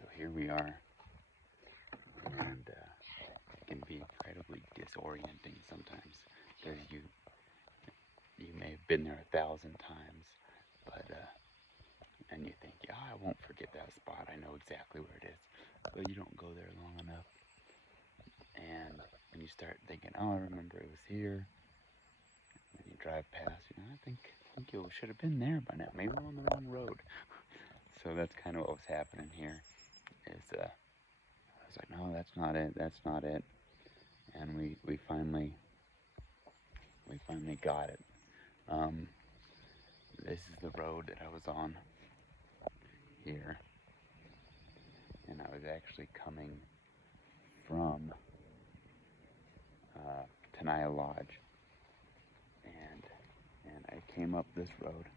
So here we are, and it can be incredibly disorienting sometimes because you may have been there 1,000 times, but and you think, yeah, I won't forget that spot. I know exactly where it is, but you don't go there long enough, and when you start thinking, oh, I remember it was here, and you drive past, I think you should have been there by now. Maybe we're on the wrong road. So that's kind of what was happening here. Is I was like, no, that's not it. That's not it. And we finally got it. This is the road that I was on here, and I was actually coming from Tenaya Lodge, and I came up this road,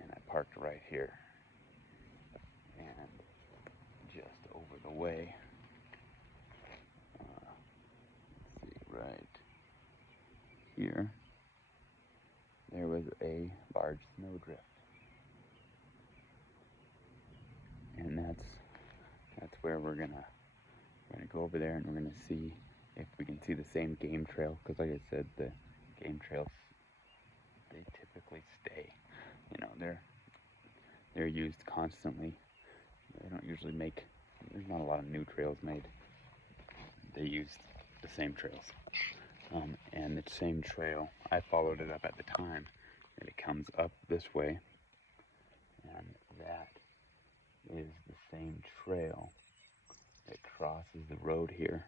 and I parked right here, and just over the way, let's see, right here, there was a large snowdrift, and that's where we're gonna go over there, and we're gonna see if we can see the same game trail, because like I said, the game trails, they typically stay. They're used constantly. They don't usually make, there's not a lot of new trails made. They use the same trails. And the same trail, I followed it up at the time, and it comes up this way, and that is the same trail that crosses the road here.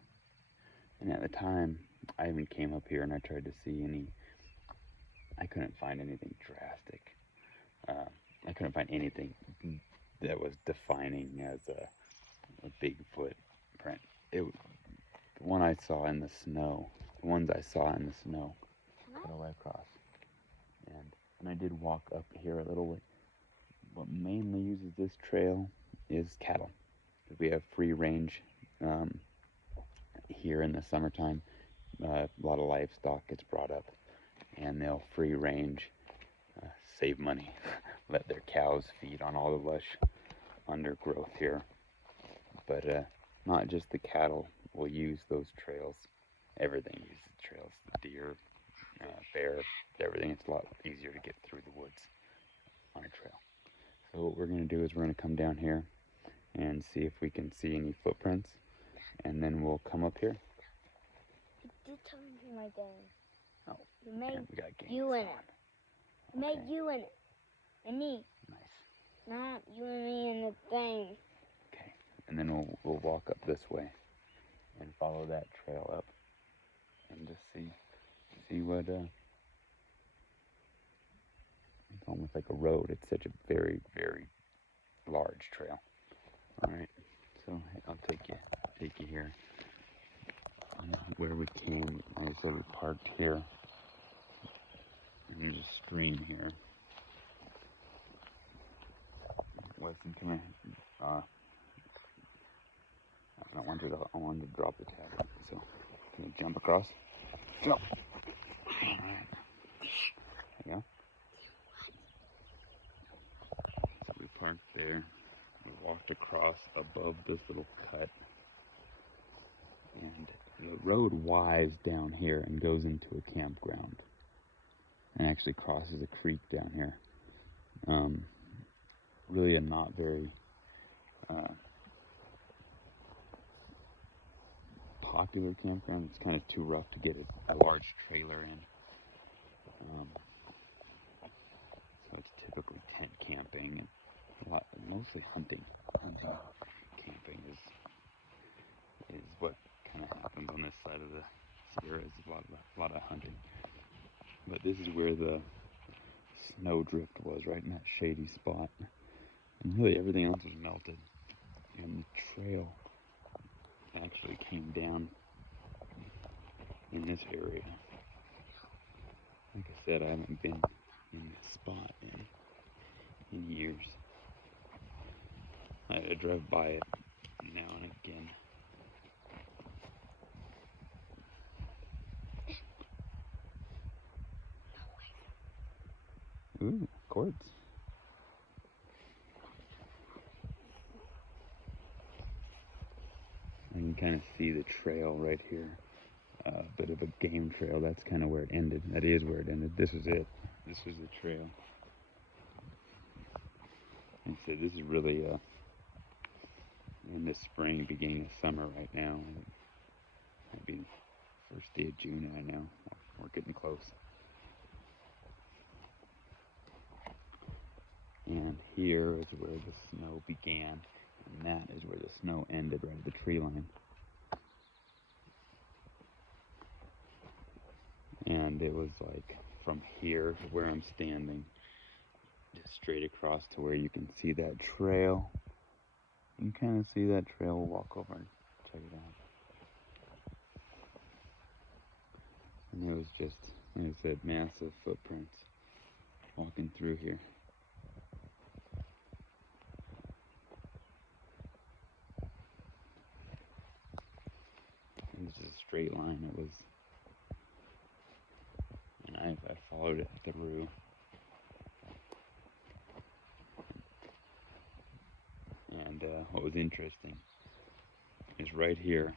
And at the time, I even came up here and I tried to see I couldn't find anything drastic. I couldn't find anything that was defining as a Bigfoot print. The ones I saw in the snow, cut all the way across. And I did walk up here a little bit. What mainly uses this trail is cattle. We have free range here in the summertime. A lot of livestock gets brought up, and they'll free range, save money, let their cows feed on all the lush undergrowth here. But not just the cattle will use those trails. Everything uses the trails. The deer, bear, everything. It's a lot easier to get through the woods on a trail. So what we're going to do is we're going to come down here and see if we can see any footprints, and then we'll come up here. You did something like that. Oh, you made we got you in on. it. You made you in it. And me. Nice. Not you and me in the thing. Okay, and then we'll walk up this way and follow that trail up and just see what it's almost like a road. It's such a very, very large trail. All right, so I'll take you here. Where we came, like I said, we parked here. And there's a stream here. Weston, come here. I don't want you to. I wanted to drop the tablet. So, can you jump across? Jump. All right. There you go. So we parked there. We walked across above this little cut, and the road wides down here and goes into a campground, and actually crosses a creek down here. Really a not very popular campground. It's kind of too rough to get a large trailer in. So it's typically tent camping and mostly hunting. Camping is what kind of happens on this side of the Sierra. Is a lot of hunting. But this is where the snowdrift was, right in that shady spot. And really everything else was melted. And the trail actually came down in this area. Like I said, I haven't been in this spot in years. I drive by it now and again. Ooh, cords. kind of see the trail right here. A bit of a game trail. That's kind of where it ended. That is where it ended. This is it. This is the trail. And so this is really in the spring, beginning of summer right now. Might be first day of June right now. We're getting close. And here is where the snow began, and that is where the snow ended, right at the tree line. And it was like from here to where I'm standing, just straight across to where you can see that trail. You can kind of see that trail. We'll walk over and check it out. And it was just, like I said, massive footprints walking through here. It was just a straight line. It was, and I followed it through. And what was interesting is right here,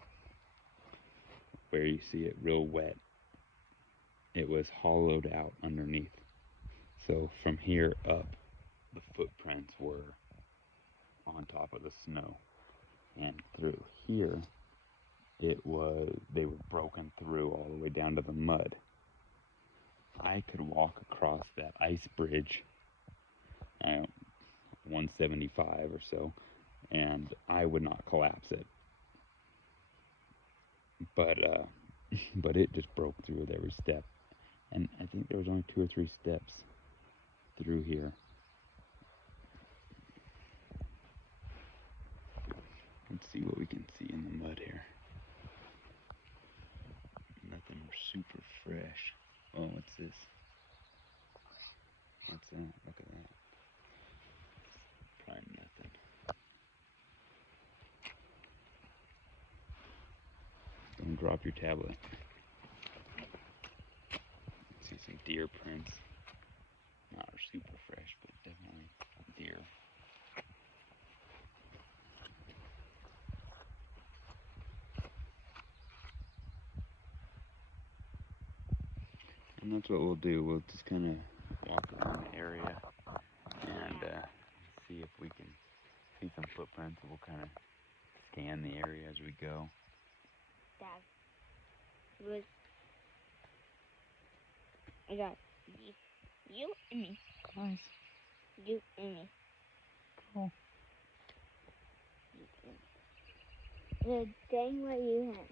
where you see it real wet, it was hollowed out underneath. So from here up, the footprints were on top of the snow. And through here, they were broken through all the way down to the mud. I could walk across that ice bridge, 175 or so, and I would not collapse it. But but it just broke through with every step. And I think there was only 2 or 3 steps through here. Let's see what we can see in the mud here. Nothing super fresh. Oh, what's this? What's that? Look at that. Probably nothing. Don't drop your tablet. See some deer prints. Not super fresh, but definitely deer. And that's what we'll do. We'll just kind of walk around the area and see if we can see some footprints. We'll kind of scan the area as we go. Dad, I got you and me. Nice. You and me. Cool. You and me. The thing where you had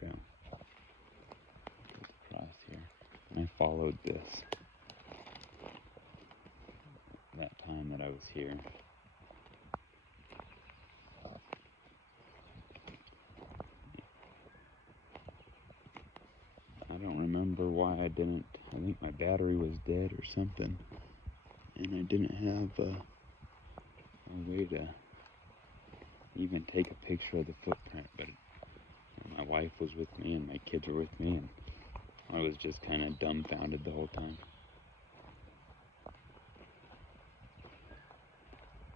Trail goes across here. And I followed this that time that I was here. I don't remember why I didn't. I think my battery was dead or something, and I didn't have a way to even take a picture of the footprint, but my wife was with me and my kids were with me, and I was just kind of dumbfounded the whole time.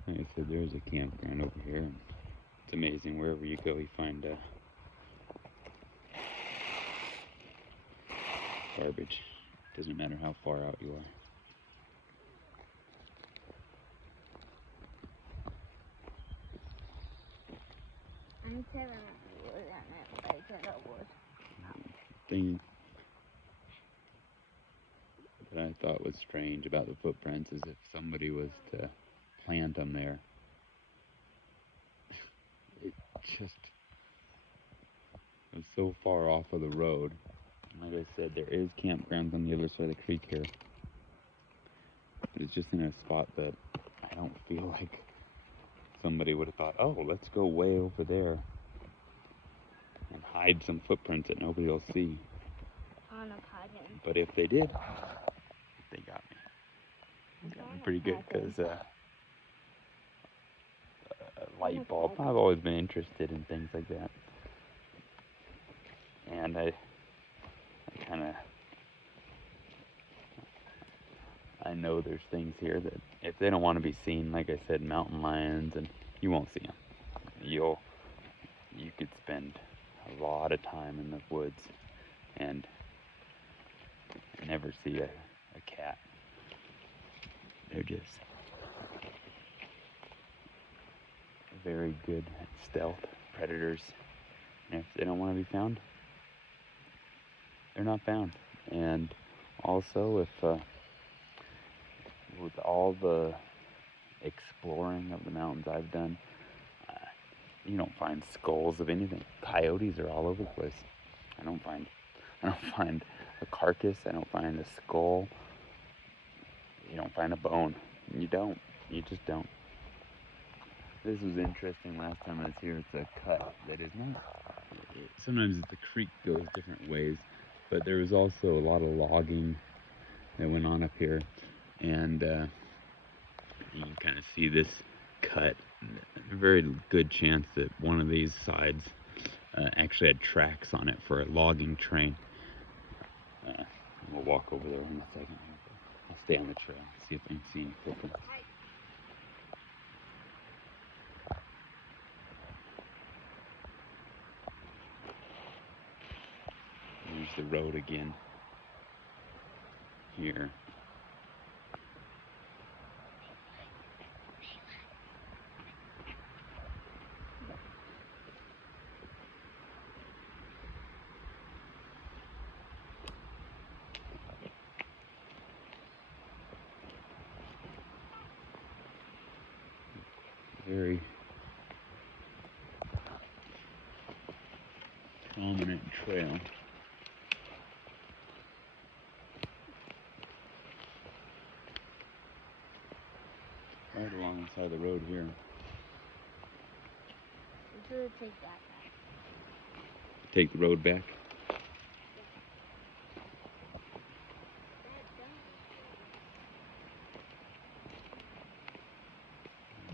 Like I said, there's a campground over here, and it's amazing. Wherever you go, you find garbage. Doesn't matter how far out you are. I'm telling you that place that I was. Thing that I thought was strange about the footprints is if somebody was to plant them there, it just was so far off of the road. Like I said, there is campgrounds on the other side of the creek here, but it's just in a spot that I don't feel like somebody would have thought, oh, let's go way over there. and hide some footprints that nobody will see. On a pattern. But if they did, they got me. They got me pretty good because a light bulb. I've always been interested in things like that, and I kind of know there's things here that if they don't want to be seen, like I said, mountain lions, and you won't see them. You could spend a lot of time in the woods and never see a cat. They're just very good at stealth predators, and if they don't want to be found, they're not found. And also, if with all the exploring of the mountains I've done, you don't find skulls of anything. Coyotes are all over the place. I don't find a carcass. I don't find a skull. You don't find a bone. You don't. You just don't. This was interesting last time I was here. It's a cut that is not. Sometimes the creek goes different ways, but there was also a lot of logging that went on up here, and you can kind of see this cut. A very good chance that one of these sides actually had tracks on it for a logging train. We'll walk over there in a second. I'll stay on the trail, see if I can see any footprints. There's the road again here. Very prominent trail. Right along the side of the road here. We'll take that back. Take the road back.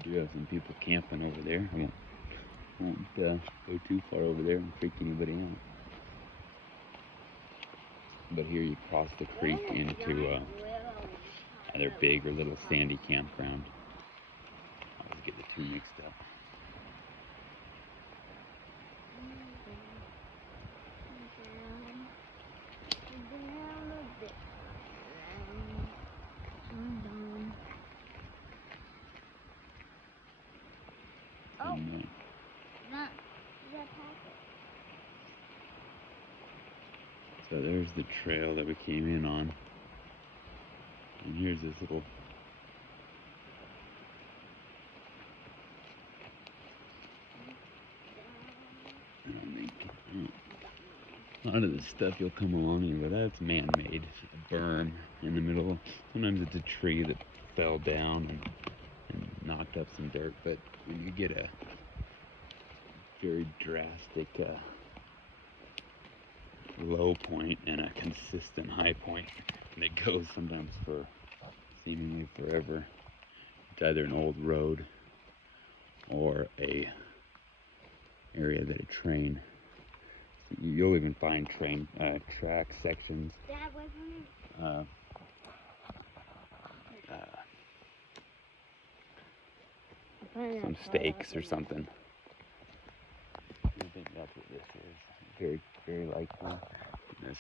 We do have some people camping over there. We won't go too far over there and freak anybody out. But here you cross the creek into either big or little sandy campground. I always get the two mixed up. Oh, And, so there's the trail that we came in on. And here's this little a lot of this stuff you'll come along here, but that's man-made. It's a berm in the middle. Sometimes it's a tree that fell down and knocked up some dirt, but when you get a very drastic low point and a consistent high point, and it goes sometimes for seemingly forever, it's either an old road or a area that a train. You'll even find train track sections. Dad, wait for me. Some stakes or something. I think that's what this is. Very, very likely. This.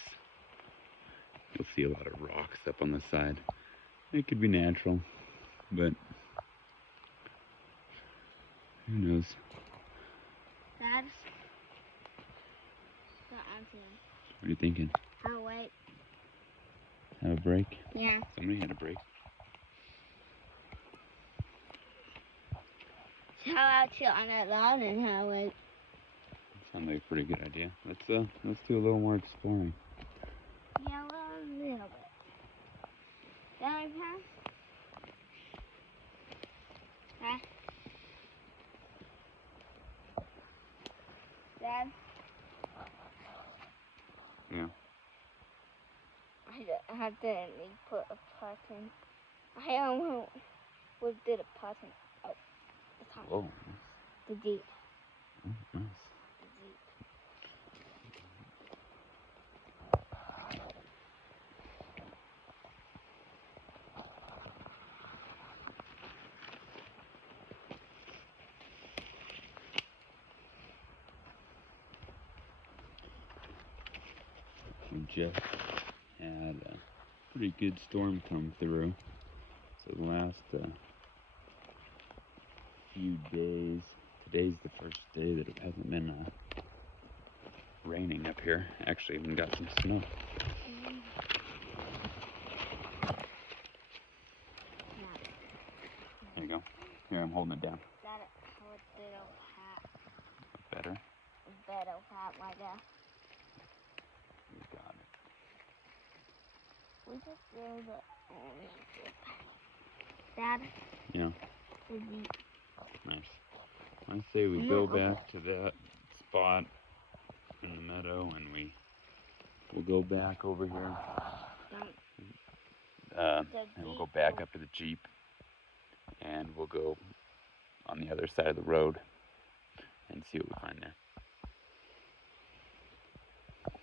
You'll see a lot of rocks up on the side. It could be natural, but who knows? Dad? What are you thinking? Oh, wait. Have a break? Yeah. Somebody had a break. So how about you on that loud and how wait? Sounds like a pretty good idea. Let's do a little more exploring. Yeah, well, a little bit. Dad, pass? Huh? Dad? I didn't put a button. I almost did a button. Oh, it's on. Whoa. The Jeep. Oh, nice. The Jeep. We just had a pretty good storm come through. So the last few days, today's the first day that it hasn't been raining up here. Actually, even got some snow. There you go. Here, I'm holding it down. That a little hat. Better? A better hat like that. You got it. We just do the Dad. Yeah. The Jeep. Nice. I say we go back to that spot in the meadow, and we'll go back over here. And we'll go back up to the Jeep, and we'll go on the other side of the road and see what we find there.